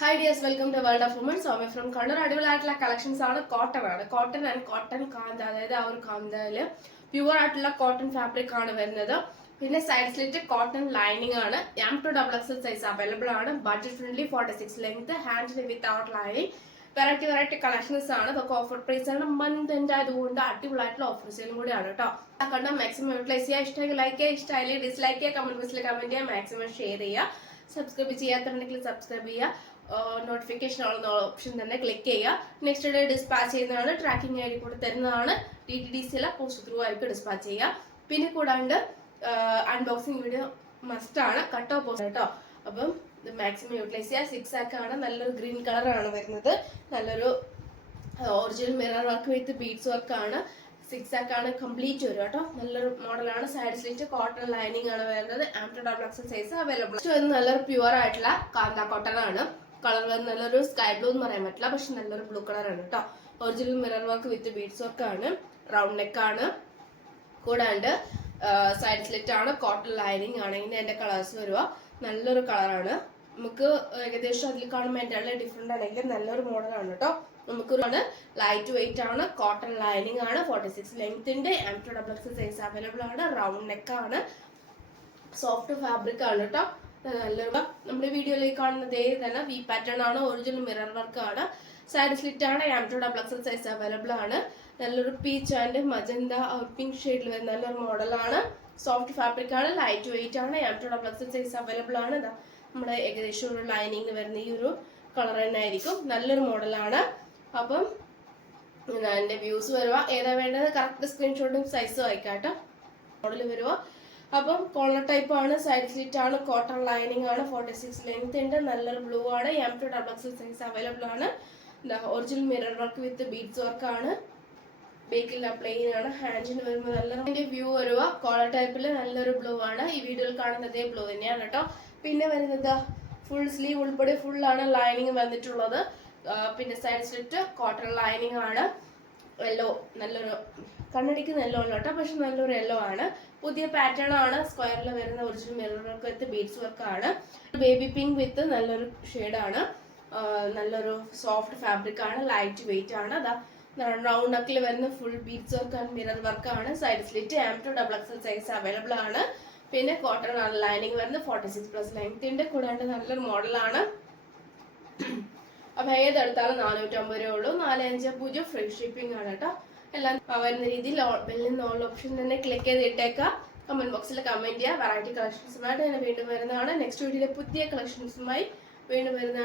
Hi dears, welcome to World of Women. So I'm from Kannur. അടിപൊളിയായിട്ടുള്ള collections ആണ്. Cotton and cotton കാന്ത, അതായത് ആ ഒരു കാന്തയില് പ്യുവർ ആയിട്ടുള്ള കോട്ടൺ ഫാബ്രിക് ആണ് വരുന്നത്. പിന്നെ സൈഡ് സ്ലിറ്റ് കോട്ടൺ ലൈനിങ് ആണ്. M2XXL സൈസ് അവൈലബിൾ ആണ്. Budget friendly 46 length, handle without lining. Variety collections ആണ്. ഇതൊക്കെ ഓഫർ പ്രൈസ് ആണ്. മന്ത് എൻഡ് ആയതുകൊണ്ട് അടിപൊളിയായിട്ടുള്ള ഓഫർ സെയിലും കൂടിയാണ് കേട്ടോ. കണ്ട മാക്സിമം യൂട്ടിലൈസ് ചെയ്യുക. ഇഷ്ടമെങ്കിൽ ലൈക്ക് ചെയ്യുക, ഇഷ്ടമായില്ലേ ഡിസ്ലൈക്ക് ചെയ്യുക, കമന്റ് ബോക്സിൽ കമന്റ് ചെയ്യുക, മാക്സിമം ഷെയർ ചെയ്യുക. സബ്സ്ക്രൈബ് ചെയ്യാത്തുണ്ടെങ്കിൽ സബ്സ്ക്രൈബ് ചെയ്യുക. നോട്ടിഫിക്കേഷൻ ആവുന്ന ഓപ്ഷൻ തന്നെ ക്ലിക്ക് ചെയ്യുക. നെക്സ്റ്റ് ഡേ ഡിസ്പാച്ച് ചെയ്യുന്നതാണ്. ട്രാക്കിംഗ് ഐ ഡി കൂടെ തരുന്നതാണ്. DTDC അല്ല, പോസ്റ്റ് ത്രൂ ആയിരിക്കും ഡിസ്പാച്ച് ചെയ്യുക. പിന്നെ കൂടാണ്ട് അൺബോക്സിംഗ് വീഡിയോ മസ്റ്റ് ആണ്. കട്ടോ പോസ്റ്റ് കേട്ടോ. അപ്പം ഇത് മാക്സിമം യൂട്ടിലൈസ് ചെയ്യുക. 6 ആക്ക് ആണ്. നല്ലൊരു ഗ്രീൻ കളർ ആണ് വരുന്നത്. നല്ലൊരു original mirror work with beads work ആണ്. 6 ആക്ക് ആണ് കംപ്ലീറ്റ് വരും കേട്ടോ. നല്ലൊരു മോഡലാണ്. സൈഡ് സ്ലിറ്റ് കോട്ടൺ ലൈനിങ് ആണ് വരുന്നത്. M2XXL size available. നല്ലൊരു പ്യുവർ ആയിട്ടുള്ള കാന്ത കോട്ടൺ ആണ്. കളർ നല്ലൊരു സ്കൈ ബ്ലൂ എന്ന് പറയാൻ പറ്റില്ല, പക്ഷെ നല്ലൊരു ബ്ലൂ കളർ ആണ് കേട്ടോ. Original mirror work with beads work ആണ്. റൗണ്ട് നെക്ക് ആണ്. കൂടാണ്ട് സൈഡ് സ്ലിറ്റ് ആണ്. കോട്ടൺ ലൈനിങ് ആണ്. ഇങ്ങനെ എന്റെ കളേഴ്സ് വരുക. നല്ലൊരു കളറാണ്. നമുക്ക് ഏകദേശം അതിൽ കാണുമ്പോൾ എൻ്റെ ഡിഫറെന്റ് ആണെങ്കിൽ നല്ലൊരു മോഡലാണ് കേട്ടോ. നമുക്ക് ലൈറ്റ് വെയിറ്റ് ആണ്. കോട്ടൺ ലൈനിങ് ആണ്. 46 ലെങ്ത്തിന്റെ M2XXL സൈസ് അവൈലബിൾ ആണ്. റൗണ്ട് നെക്ക് ആണ്. സോഫ്റ്റ് ഫാബ്രിക് ആണ് കേട്ടോ. നല്ലൊരു നമ്മുടെ വീഡിയോയിലേക്ക് കാണുന്നത് തന്നെ വി പാറ്റേൺ ആണ്. ഒറിജിനൽ മിറർ വർക്ക് ആണ്. സൈഡ് സ്ലിറ്റ് ആണ്. M2XXL സൈസ് അവൈലബിൾ ആണ്. നല്ലൊരു പീച്ച് ആൻഡ് മജന്ത പിങ്ക് ഷെയ്ഡിൽ വരുന്ന നല്ലൊരു മോഡലാണ്. സോഫ്റ്റ് ഫാബ്രിക് ആണ്. ലൈറ്റ് വെയിറ്റ് ആണ്. M2XXL സൈസ് അവൈലബിൾ ആണ്. നമ്മുടെ ഏകദേശം ഒരു ലൈനിങ് വരുന്ന ഈ ഒരു കളർ തന്നെ ആയിരിക്കും. നല്ലൊരു മോഡലാണ്. അപ്പം എന്റെ വ്യൂസ് വരുക. ഏതാ വേണ്ടത് കറക്റ്റ് സ്ക്രീൻഷോട്ടും സൈസും അയക്കാട്ടോ. മോഡൽ വരുക. അപ്പം കോളർ ടൈപ്പ് ആണ്. സൈഡ് സ്ലിറ്റ് ആണ്. കോട്ടൺ ലൈനിങ് ആണ്. 46 ലെങ്ത് ഉണ്ട്. നല്ലൊരു ബ്ലൂ ആണ്. M2XXL സൈസ് അവൈലബിൾ ആണ്. Original mirror work with beads work ആണ്. ബേക്കിൽ പ്ലെയിൻ ആണ്. ഹാൻഡിന് വരുമ്പോൾ നല്ലൊരു വ്യൂ വരുക. കോളർ ടൈപ്പിൽ നല്ലൊരു ബ്ലൂ ആണ്. ഈ വീഡിയോയിൽ കാണുന്നത് ബ്ലൂ തന്നെയാണ് കേട്ടോ. പിന്നെ വരുന്നത് ഫുൾ സ്ലീവ് ഉൾപ്പെടെ ഫുൾ ആണ് ലൈനിങ് വന്നിട്ടുള്ളത്. പിന്നെ സൈഡ് സ്ലിറ്റ് കോട്ടൺ ലൈനിങ് ആണ്. യെല്ലോ, നല്ലൊരു കണ്ണടിക്കുന്ന യെല്ലോ അല്ല കേട്ടോ, പക്ഷെ നല്ലൊരു യെല്ലോ ആണ്. പുതിയ പാറ്റേൺ ആണ്. സ്ക്വയറിൽ വരുന്ന original mirror work with beads work ആണ്. ബേബി പിങ്ക് വിത്ത് നല്ലൊരു ഷെയ്ഡാണ്. നല്ലൊരു സോഫ്റ്റ് ഫാബ്രിക് ആണ്. ലൈറ്റ് വെയിറ്റ് ആണ്. അതാ റൗണ്ട് നെക്കിൽ വരുന്ന full beads work and mirror work ആണ്. Side slit M2XXL size available ആണ്. പിന്നെ കോട്ടൺ ആണ് ലൈനിങ് വരുന്നത്. 46+ ലെങ്ത്തിന്റെ. കൂടാണ്ട് നല്ലൊരു മോഡലാണ്. അപ്പൊ ഏതെടുത്താലും 450 രൂപ ഉള്ളൂ. 450 ഫ്രീ ഷിപ്പിംഗ് ആണ് കേട്ടോ. എല്ലാം വരുന്ന രീതിയിൽ ബെല്ലിൽ ഓൾ ഓപ്ഷൻ തന്നെ ക്ലിക്ക് ചെയ്ത് ഇട്ടേക്കാം. കമന്റ് ബോക്സിൽ കമന്റ് ചെയ്യുക. വെറൈറ്റി കളക്ഷൻസുമായിട്ട് ഞാൻ വീണ്ടും വരുന്നതാണ്. നെക്സ്റ്റ് വീഡിയോയിലെ പുതിയ കളക്ഷൻസുമായി വീണ്ടും വരുന്നതാണ്.